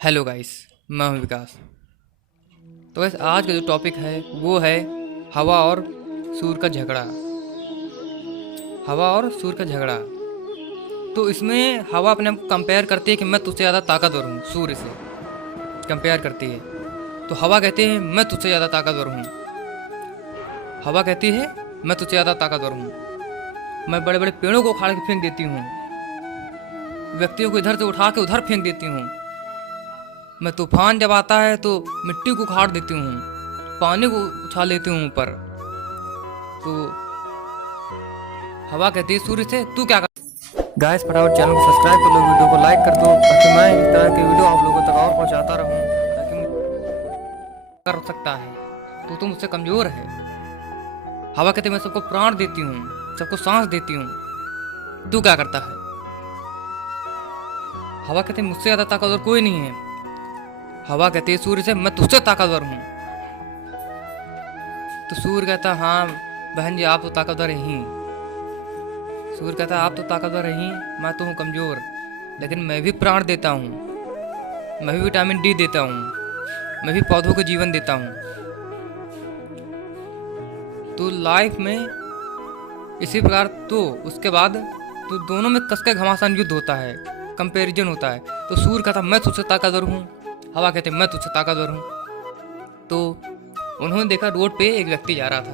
Hello guys, मैं हूं विकास। तो वैसे आज का जो टॉपिक है वो है हवा और सूर्य का झगड़ा। हवा और सूर्य का झगड़ा। तो इसमें हवा अपने आप को कंपेयर करती है कि मैं तुझसे ज़्यादा ताकतवर हूँ। सूर्य से कंपेयर करती है। तो हवा कहती है मैं तुझसे ज़्यादा ताकतवर हूँ। हवा कहती है मैं तुझसे ज़्यादा ताकतवर हूँ। मैं बड़े बड़े पेड़ों को उखाड़ के फेंक देती हूँ। व्यक्तियों को इधर से उठा के उधर फेंक देती हूँ। मैं तूफान जब आता है तो मिट्टी को उखाड़ देती हूँ, पानी को उछाल लेती हूँ ऊपर। तो हवा कहती है सूर्य से तू क्या कर। गाइस फटाफट चैनल को सब्सक्राइब कर लो, वीडियो को लाइक कर दो ताकि मैं इस तरह के वीडियो आप लोगों तक और पहुंचाता रहूं। ताकि कर सकता है तो तुम मुझसे कमजोर है। हवा कहती है मैं सबको प्राण देती हूँ, सबको सांस देती हूँ, तू क्या करता है। हवा कहती है मुझसे ज्यादा ताकतवर कोई नहीं है। हवा कहती है सूर्य से मैं तुझसे ताकतवर हूँ। तो सूर्य कहता हाँ बहन जी आप तो ताकतवर ही। सूर्य कहता आप तो ताकतवर ही, मैं तो हूँ कमजोर, लेकिन मैं भी प्राण देता हूँ, मैं भी विटामिन डी देता हूँ, मैं भी पौधों को जीवन देता हूँ। तो लाइफ में इसी प्रकार तो उसके बाद तो दोनों में कस का घमासान युद्ध होता है, कंपैरिजन होता है। तो सूर्य कहता मैं तुझसे ताकतवर हूँ, हवा कहते मैं तुझसे ताकतवर हूँ। तो उन्होंने देखा रोड पे एक व्यक्ति जा रहा था।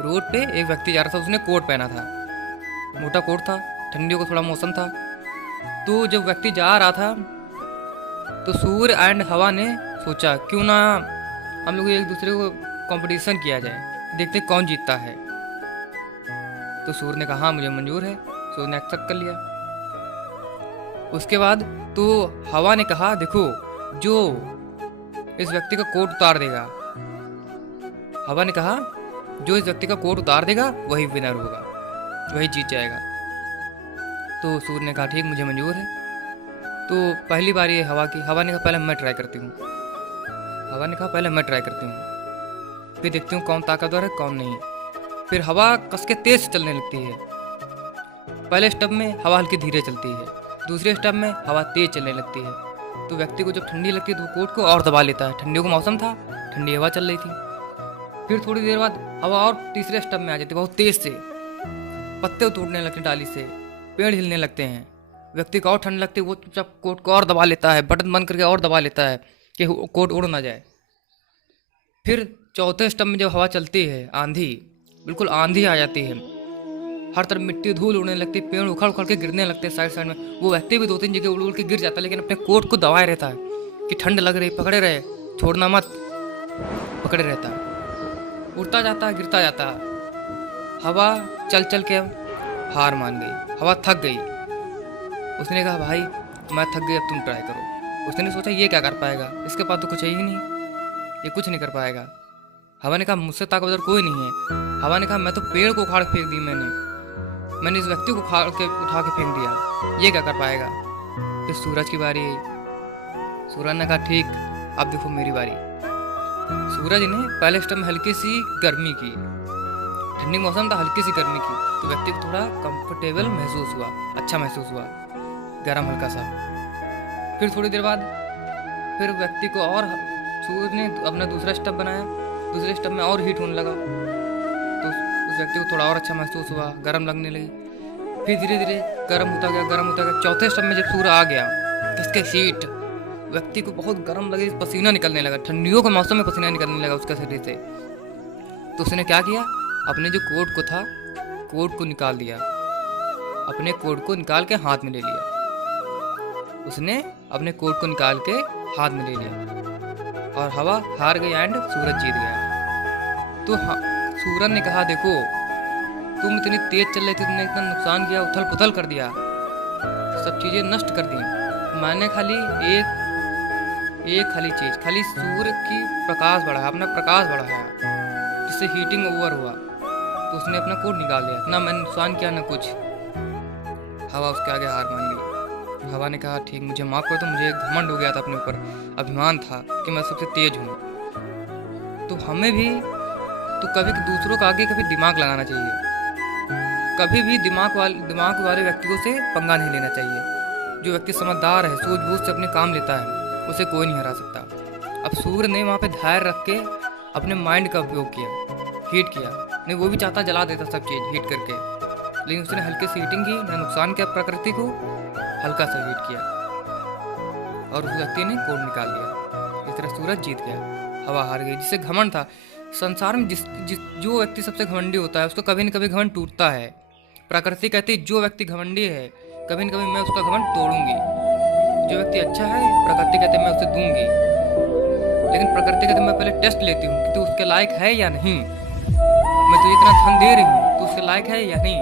रोड पे एक व्यक्ति जा रहा था, उसने कोट पहना था, मोटा कोट था, ठंडियों का थोड़ा मौसम था। तो जब व्यक्ति जा रहा था तो सूर्य एंड हवा ने सोचा क्यों ना हम लोग एक दूसरे को कंपटीशन किया जाए, देखते कौन जीतता है। तो सूर्य ने कहा हाँ मुझे मंजूर है। सूर्य ने एक्सेप्ट कर लिया। उसके बाद तो हवा ने कहा देखो जो इस व्यक्ति का कोट उतार देगा, हवा ने कहा जो इस व्यक्ति का कोट उतार देगा वही विनर होगा, वही जीत जाएगा। तो सूर्य ने कहा ठीक मुझे मंजूर है। तो पहली बार ये हवा की। हवा ने कहा पहले मैं ट्राई करती हूँ। हवा ने कहा पहले मैं ट्राई करती हूँ, फिर देखती हूँ कौन ताकतवर है कौन नहीं। फिर हवा कस के तेज चलने लगती है। पहले स्टेप में हवा हल्की धीरे चलती है, दूसरे स्टेप में हवा तेज चलने लगती है। तो व्यक्ति को जब ठंडी लगती है तो वो कोट को और दबा लेता है। ठंडियों का मौसम था, ठंडी हवा चल रही थी। फिर थोड़ी देर बाद हवा और तीसरे स्टेप में आ जाती है बहुत तेज से। पत्ते टूटने लगते हैं डाली से, पेड़ हिलने लगते हैं। व्यक्ति को और ठंड लगती है, वो चुपचाप कोट को और दबा लेता है, बटन बंद करके और दबा लेता है कि कोट उड़ ना जाए। फिर चौथे स्टेप में जब हवा चलती है, आंधी, बिल्कुल आंधी आ जाती है, हर तरफ मिट्टी धूल उड़ने लगती है, पेड़ उखड़ उखड़ के गिरने लगते हैं साइड साइड में। वो व्यक्ति भी दो तीन जगह उड़ उड़ के गिर जाता है, लेकिन अपने कोट को दबाए रहता है कि ठंड लग रही, पकड़े रहे, छोड़ना मत, पकड़े रहता है। उड़ता जाता है, गिरता जाता है। हवा चल चल के हार मान गई, हवा थक गई। उसने कहा भाई मैं थक गई, अब तुम ट्राई करो। उसने सोचा ये क्या कर पाएगा, इसके पास तो कुछ है ही नहीं, ये कुछ नहीं कर पाएगा। हवा ने कहा मुझसे ताकतवर कोई नहीं है। हवा ने कहा मैं तो पेड़ को उखाड़ फेंक दी, मैंने इस व्यक्ति को उखाड़ के उठा के फेंक दिया, ये क्या कर पाएगा। फिर सूरज की बारी आई। सूरज ने कहा ठीक अब देखो मेरी बारी। सूरज ने पहले स्टेप में हल्की सी गर्मी की, ठंडी मौसम था, हल्की सी गर्मी की, तो व्यक्ति को थोड़ा कंफर्टेबल महसूस हुआ, अच्छा महसूस हुआ, गर्म हल्का सा। फिर थोड़ी देर बाद फिर व्यक्ति को और सूरज ने अपना दूसरा स्टेप बनाया, दूसरे स्टेप में और हीट होने लगा, तो उस व्यक्ति को थोड़ा और अच्छा महसूस हुआ, गर्म लगने लगी। फिर धीरे धीरे गर्म होता गया, गर्म होता गया। चौथे स्टेप में जब सूर्य आ गया, इसके हीट, व्यक्ति को बहुत गर्म लगे, पसीना निकलने लगा, ठंडियों के मौसम में पसीना निकलने लगा उसका शरीर से। तो उसने क्या किया, अपने जो कोट को था, कोट को निकाल दिया, अपने कोट को निकाल के हाथ में ले लिया। उसने अपने कोट को निकाल के हाथ में ले लिया और हवा हार गई एंड सूरज जीत गया। तो सूरज ने कहा देखो तुम इतनी तेज चल रही थी, तुमने इतना नुकसान किया, उथल पुथल कर दिया, सब चीजें नष्ट कर दी। मैंने खाली एक खाली चीज, खाली सूर्य की प्रकाश बढ़ाया, अपना प्रकाश बढ़ाया, जिससे हीटिंग ओवर हुआ। तो उसने अपना कोट निकाल लिया, ना मैंने नुकसान किया ना कुछ। हवा उसके आगे हार मान गई। हवा ने कहा ठीक मुझे माफ कर दो, मुझे घमंड हो गया था अपने ऊपर, अभिमान था कि मैं सबसे तेज हूँ। तो हमें भी तो कभी दूसरों का आगे कभी दिमाग लगाना चाहिए, कभी भी दिमाग वाले व्यक्तियों से पंगा नहीं लेना चाहिए। जो व्यक्ति समझदार है, सूझबूझ से अपने काम लेता है, उसे कोई नहीं हरा सकता। अब सूर्य ने वहाँ पे धैर्य रख के अपने माइंड का उपयोग किया, हीट किया। नहीं, वो भी चाहता जला देता सब चीज़ हीट करके, लेकिन उसने हल्की सी हीटिंग की, न नुकसान किया प्रकृति को, हल्का सा हीट किया और उस व्यक्ति ने कोड निकाल लिया। इस तरह सूरज जीत गया, हवा हार गई। जिसे घमंड था, संसार में जो व्यक्ति सबसे घमंडी होता है उसको कभी न कभी घमंड टूटता है। प्रकृति कहती है जो व्यक्ति घमंडी है कभी न कभी मैं उसका घमंड तोड़ूंगी। जो व्यक्ति अच्छा है प्रकृति कहते मैं उसे दूंगी, लेकिन प्रकृति कहते मैं पहले टेस्ट लेती हूँ कि तू उसके लायक है या नहीं। मैं तुझे इतना धन दे रही हूँ, तू उसके लायक है या नहीं।